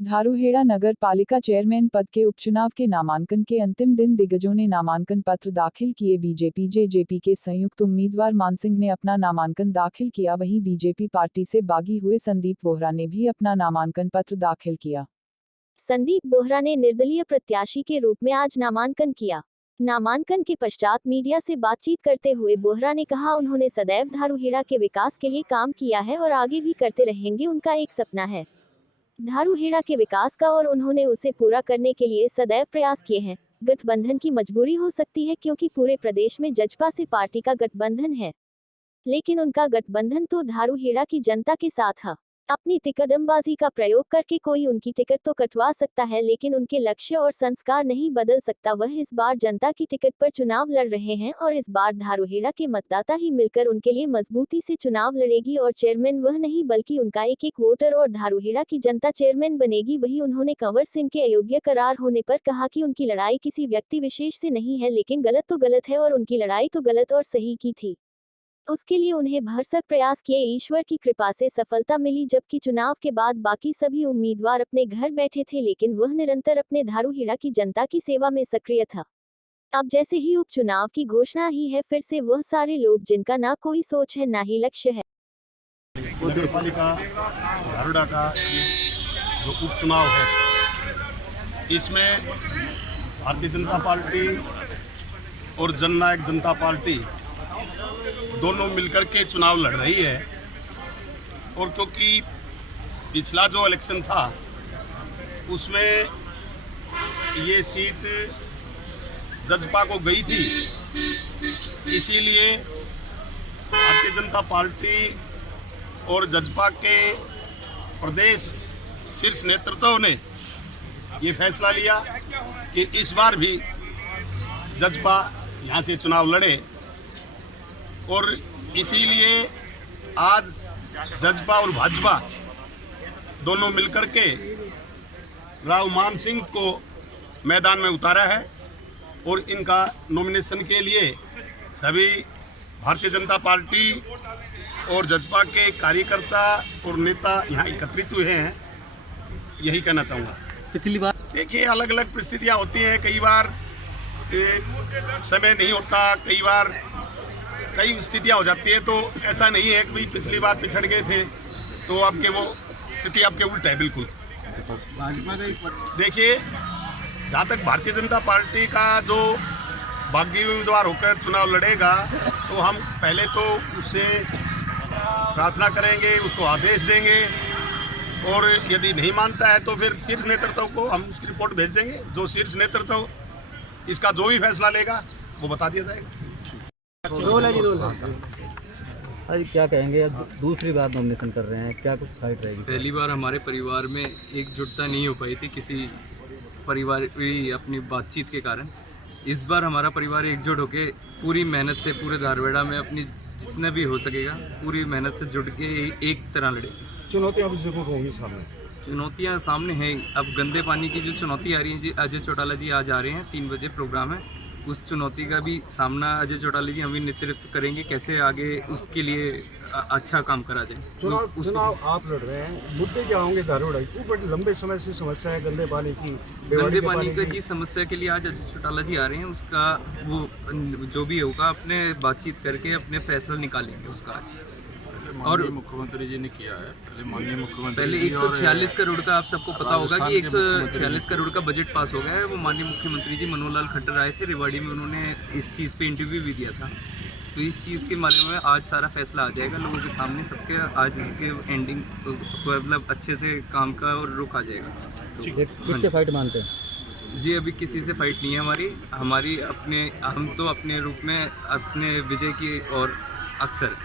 धारूहेड़ा नगर पालिका चेयरमैन पद के उपचुनाव के नामांकन के अंतिम दिन दिग्गजों ने नामांकन पत्र दाखिल किए। बीजेपी जेजेपी के संयुक्त उम्मीदवार मानसिंह ने अपना नामांकन दाखिल किया, वहीं बीजेपी पार्टी से बागी हुए संदीप बोहरा ने भी अपना नामांकन पत्र दाखिल किया। संदीप बोहरा ने निर्दलीय प्रत्याशी के रूप में आज नामांकन किया। नामांकन के पश्चात मीडिया से बातचीत करते हुए बोहरा ने कहा, उन्होंने सदैव धारूहेड़ा के विकास के लिए काम किया है और आगे भी करते रहेंगे। उनका एक सपना है धारूहेड़ा के विकास का और उन्होंने उसे पूरा करने के लिए सदैव प्रयास किए हैं। गठबंधन की मजबूरी हो सकती है क्योंकि पूरे प्रदेश में जजपा से पार्टी का गठबंधन है, लेकिन उनका गठबंधन तो धारूहेड़ा की जनता के साथ है। अपनी तिकड़मबाजी का प्रयोग करके कोई उनकी टिकट तो कटवा सकता है, लेकिन उनके लक्ष्य और संस्कार नहीं बदल सकता। वह इस बार जनता की टिकट पर चुनाव लड़ रहे हैं और इस बार धारूहेड़ा के मतदाता ही मिलकर उनके लिए मजबूती से चुनाव लड़ेगी और चेयरमैन वह नहीं बल्कि उनका एक एक वोटर और धारूहेड़ा की जनता चेयरमैन बनेगी। वही उन्होंने कंवर सिंह के अयोग्य करार होने पर कहा कि उनकी लड़ाई किसी व्यक्ति विशेष से नहीं है, लेकिन गलत तो गलत है और उनकी लड़ाई तो गलत और सही की थी। उसके लिए उन्हें भरसक प्रयास किए, ईश्वर की कृपा से सफलता मिली। जबकि चुनाव के बाद बाकी सभी उम्मीदवार अपने घर बैठे थे, लेकिन वह निरंतर अपने धारूहेड़ा की जनता की सेवा में सक्रिय था। अब जैसे ही उपचुनाव की घोषणा ही है, फिर से वह सारे लोग जिनका ना कोई सोच है ना ही लक्ष्य है। नगरपालिका धारूहेड़ा का जो उपचुनाव है, इसमें भारतीय जनता पार्टी और जननायक जनता पार्टी दोनों मिलकर के चुनाव लड़ रही है। और क्योंकि पिछला जो इलेक्शन था उसमें ये सीट जजपा को गई थी, इसीलिए भारतीय जनता पार्टी और जजपा के प्रदेश शीर्ष नेतृत्व ने ये फैसला लिया कि इस बार भी जजपा यहाँ से चुनाव लड़े। और इसीलिए आज जजपा और भाजपा दोनों मिलकर के राव मानसिंह को मैदान में उतारा है और इनका नॉमिनेशन के लिए सभी भारतीय जनता पार्टी और जजपा के कार्यकर्ता और नेता यहाँ एकत्रित हुए हैं। यही कहना चाहूँगा। पिछली बार देखिए, अलग अलग परिस्थितियाँ होती हैं, कई बार समय नहीं होता, कई बार कई स्थितियाँ हो जाती है। तो ऐसा नहीं है कि पिछली बार पिछड़ गए थे तो आपके वो स्थिति आपके उल्टा है। बिल्कुल देखिए, जहाँ तक भारतीय जनता पार्टी का जो बागी उम्मीदवार होकर चुनाव लड़ेगा, तो हम पहले तो उससे प्रार्थना करेंगे, उसको आदेश देंगे और यदि नहीं मानता है तो फिर शीर्ष नेतृत्व को हम उसकी रिपोर्ट भेज देंगे। जो शीर्ष नेतृत्व इसका जो भी फैसला लेगा वो बता दिया जाएगा। आज क्या कहेंगे, दूसरी बार नॉमिनेशन कर रहे हैं, क्या कुछ फाइट रहेगी? पहली बार हमारे परिवार में एकजुटता नहीं हो पाई थी किसी परिवार की अपनी बातचीत के कारण। इस बार हमारा परिवार एकजुट होके पूरी मेहनत से पूरे धारूहेड़ा में अपनी जितना भी हो सकेगा पूरी मेहनत से जुट के एक तरह लड़े। चुनौतियाँ भी जरूर होंगी सामने। चुनौतियाँ सामने हैं। अब गंदे पानी की जो चुनौती आ रही है जी, अजय चौटाला जी आज आ रहे हैं, 3 बजे प्रोग्राम है। उस चुनौती का भी सामना अजय चौटाला जी हम भी नेतृत्व करेंगे, कैसे आगे उसके लिए अच्छा काम करा जाए। चुनाव आप लड़ रहे हैं, मुद्दे क्या होंगे धारूहेड़ा की? बड़ी लंबे समय से समस्या है गंदे पानी की। गंदे पानी का जी समस्या के लिए आज अजय चौटाला जी आ रहे हैं, उसका वो जो भी होगा अपने बातचीत करके अपने फैसला निकालेंगे उसका आज। और मुख्यमंत्री जी ने किया है, माननीय मुख्यमंत्री पहले 146 करोड़ का आप सबको पता होगा कि 146 करोड़ का बजट पास हो गया है। वो माननीय मुख्यमंत्री जी मनोहर लाल खट्टर आए थे रेवाड़ी में, उन्होंने इस चीज़ पे इंटरव्यू भी दिया था। तो इस चीज़ के बारे में आज सारा फैसला आ जाएगा लोगों के सामने सबके। आज इसके एंडिंग मतलब अच्छे से काम का और रुक आ जाएगा। किससे फाइट मानते हैं जी? अभी किसी से फाइट नहीं है हमारी अपने, हम तो अपने रूप में अपने विजय की और अक्सर